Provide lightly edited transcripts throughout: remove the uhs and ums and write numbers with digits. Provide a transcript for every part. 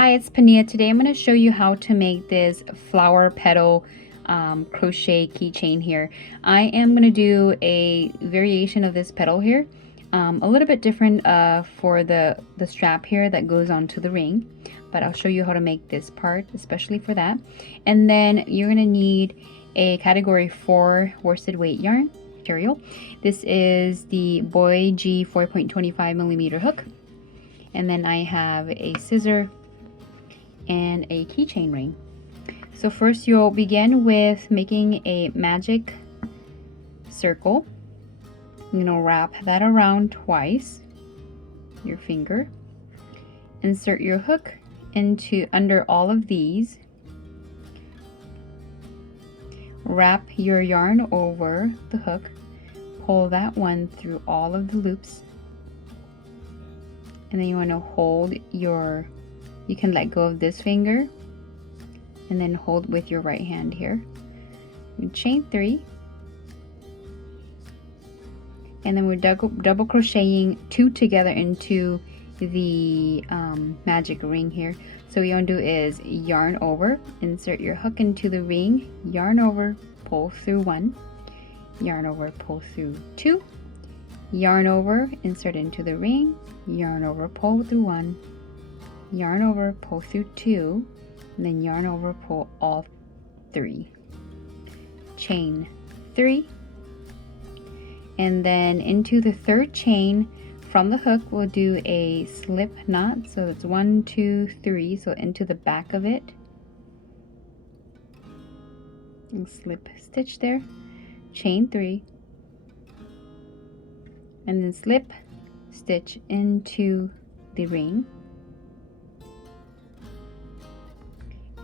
Hi, it's Pania. Today I'm going to show you how to make this flower petal crochet keychain here. I am going to do a variation of this petal here, a little bit different for the strap here that goes onto the ring, but I'll show you how to make this part especially for that. And then you're going to need a category 4 worsted weight yarn material. This is the Beige 4.25mm hook, and then I have a scissor and a keychain ring. So first you'll begin with making a magic circle. You're gonna wrap that around twice, your finger. Insert your hook into under all of these. Wrap your yarn over the hook. Pull that one through all of the loops. And then you want to hold your, you can let go of this finger and then hold with your right hand here. You chain 3, and then we're double crocheting 2 together into the magic ring here. So what you want to do is yarn over, insert your hook into the ring, yarn over, pull through 1, yarn over, pull through 2, yarn over, insert into the ring, yarn over, pull through 1, yarn over, pull through 2, and then yarn over, pull all 3, chain 3, and then into the third chain from the hook we'll do a slip knot. So it's 1, 2, 3, so into the back of it, and slip stitch there, chain 3, and then slip stitch into the ring.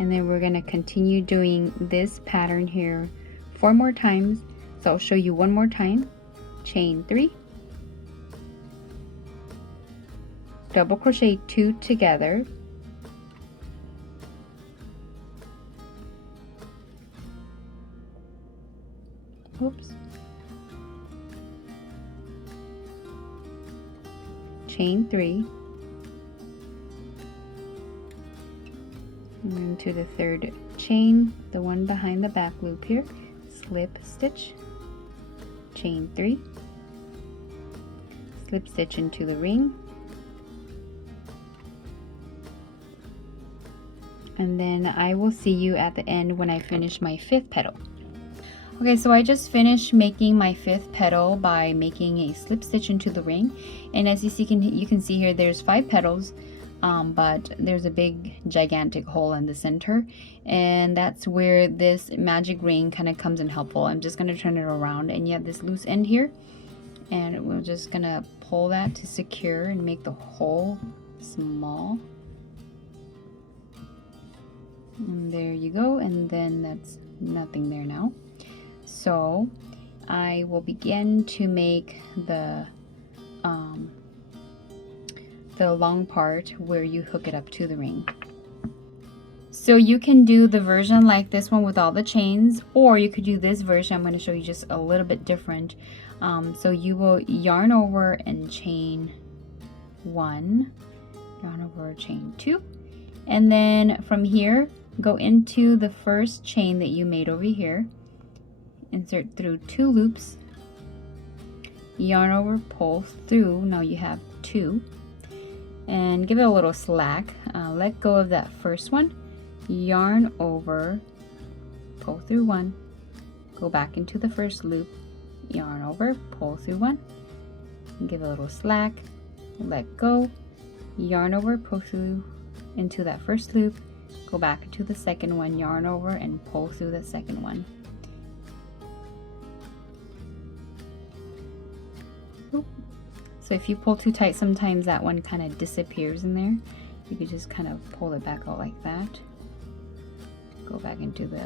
And then we're going to continue doing this pattern here 4 more times. So I'll show you one more time. Chain 3, double crochet 2 together, oops, chain 3, and then to the third chain, the one behind the back loop here, slip stitch, chain 3, slip stitch into the ring, and then I will see you at the end when I finish my 5th petal. Okay, so I just finished making my 5th petal by making a slip stitch into the ring, and as you can see here there's 5 petals, but there's a big gigantic hole in the center, and that's where this magic ring kind of comes in helpful. I'm just going to turn it around, and you have this loose end here, and we're just going to pull that to secure and make the hole small. And there you go, and then that's nothing there now. So I will begin to make the long part where you hook it up to the ring. So you can do the version like this one with all the chains, or you could do this version. I'm going to show you just a little bit different. So you will yarn over and chain 1, yarn over, chain 2, and then from here go into the first chain that you made over here, insert through 2 loops, yarn over, pull through, now you have 2, and give it a little slack, let go of that first one, yarn over, pull through 1, go back into the first loop, yarn over, pull through 1, give it a little slack, let go, yarn over, pull through into that first loop, go back into the second one, yarn over, and pull through the second one. So if you pull too tight, sometimes that one kind of disappears in there. You could just kind of pull it back out like that. Go back into the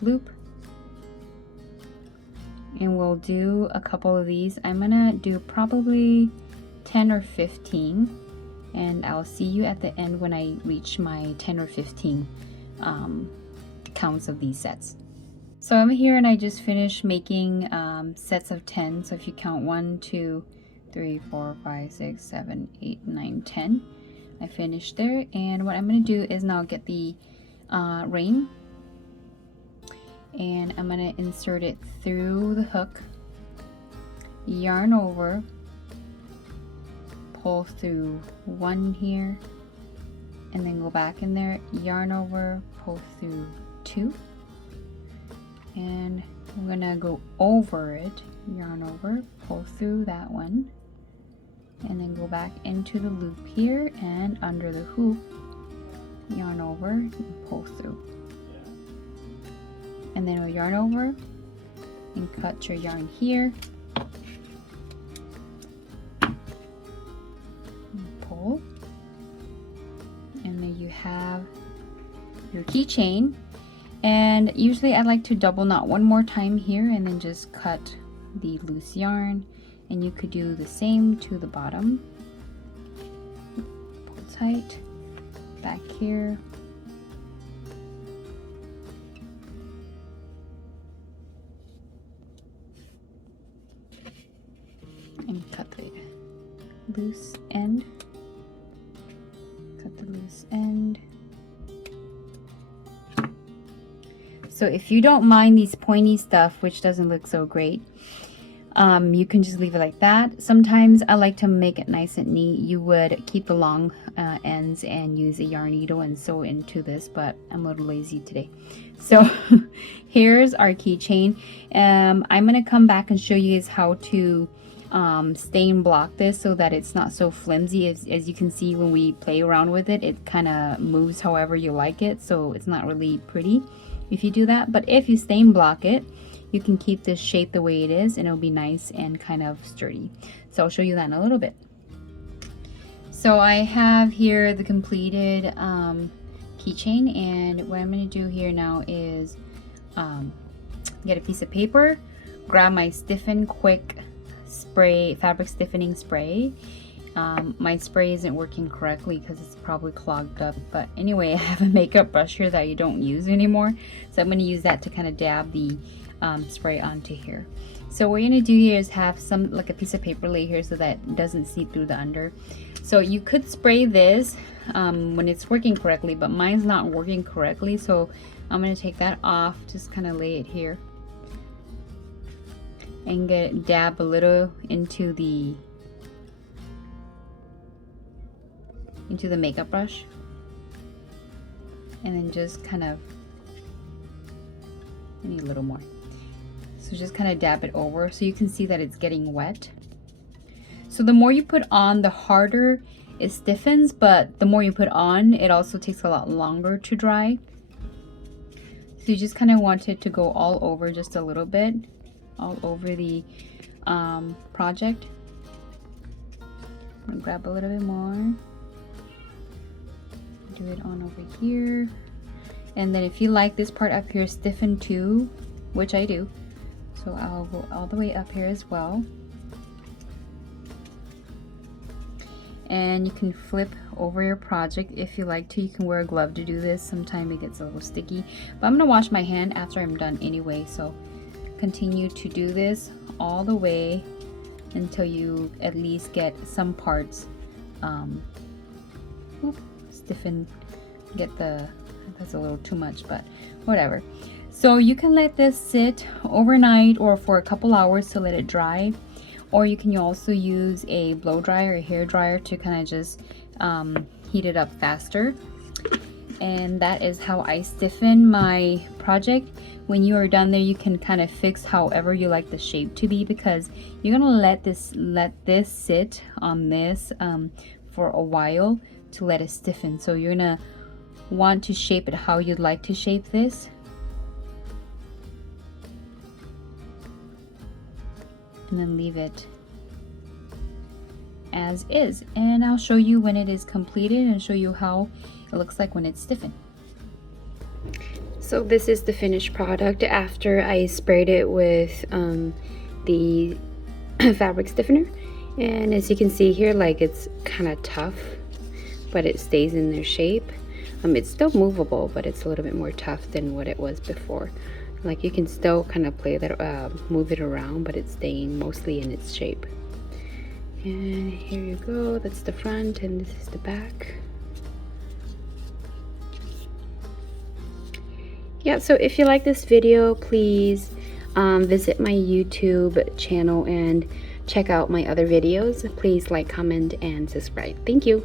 loop. And we'll do a couple of these. I'm gonna do probably 10 or 15. And I'll see you at the end when I reach my 10 or 15 counts of these sets. So I'm here and I just finished making sets of 10. So if you count 1, 2, 3, 4, 5, 6, 7, 8, 9, 10. I finished there, and what I'm going to do is now get the ring, and I'm going to insert it through the hook, yarn over, pull through one here, and then go back in there, yarn over, pull through two, and I'm gonna go over it, yarn over, pull through that one, and then go back into the loop here and under the hoop, yarn over and pull through, and then we'll yarn over and cut your yarn here, and pull, and there you have your keychain. And usually I like to double knot one more time here and then just cut the loose yarn, and you could do the same to the bottom. Pull tight back here, and cut the loose end, cut the loose end. So if you don't mind these pointy stuff, which doesn't look so great, you can just leave it like that. Sometimes I like to make it nice and neat. You would keep the long ends and use a yarn needle and sew into this, but I'm a little lazy today. So here's our keychain. I'm going to come back and show you guys how to stain block this so that it's not so flimsy. As you can see, when we play around with it, it kind of moves however you like it, so it's not really pretty if you do that. But if you stain block it, you can keep this shape the way it is, and it'll be nice and kind of sturdy. So I'll show you that in a little bit. So I have here the completed keychain, and what I'm going to do here now is get a piece of paper, grab my Stiffen Quick spray, fabric stiffening spray. My spray isn't working correctly because it's probably clogged up, but anyway, I have a makeup brush here that you don't use anymore, so I'm going to use that to kind of dab the spray onto here. So what you're going to do here is have some, like a piece of paper lay here so that it doesn't seep through the under. So you could spray this when it's working correctly, but mine's not working correctly, so I'm going to take that off, just kind of lay it here and dab a little into the makeup brush, and then just kind of, I need a little more, so just kind of dab it over so you can see that it's getting wet. So the more you put on, the harder it stiffens, but the more you put on, it also takes a lot longer to dry. So you just kind of want it to go all over, just a little bit, all over the project. I'm gonna grab a little bit more, do it on over here, and then if you like this part up here stiffen too, which I do, so I'll go all the way up here as well. And you can flip over your project if you like to. You can wear a glove to do this. Sometimes it gets a little sticky, but I'm gonna wash my hand after I'm done anyway, so continue to do this all the way until you at least get some parts stiffen. Get the, that's a little too much, but whatever. So you can let this sit overnight or for a couple hours to let it dry, or you can also use a blow dryer or hair dryer to kind of just heat it up faster. And that is how I stiffen my project. When you are done there, you can kind of fix however you like the shape to be, because you're gonna let this sit on this for a while to let it stiffen. So you're gonna want to shape it how you'd like to shape this. And then leave it as is, and I'll show you when it is completed and show you how it looks like when it's stiffened. So this is the finished product after I sprayed it with the fabric stiffener, and as you can see here, like, it's kind of tough, but it stays in their shape. It's still movable, but it's a little bit more tough than what it was before. Like, you can still kind of play that, move it around, but it's staying mostly in its shape. And here you go, that's the front, and this is the back. yeah, so if you like this video, please visit my YouTube channel and check out my other videos. Please like, comment, and subscribe. Thank you.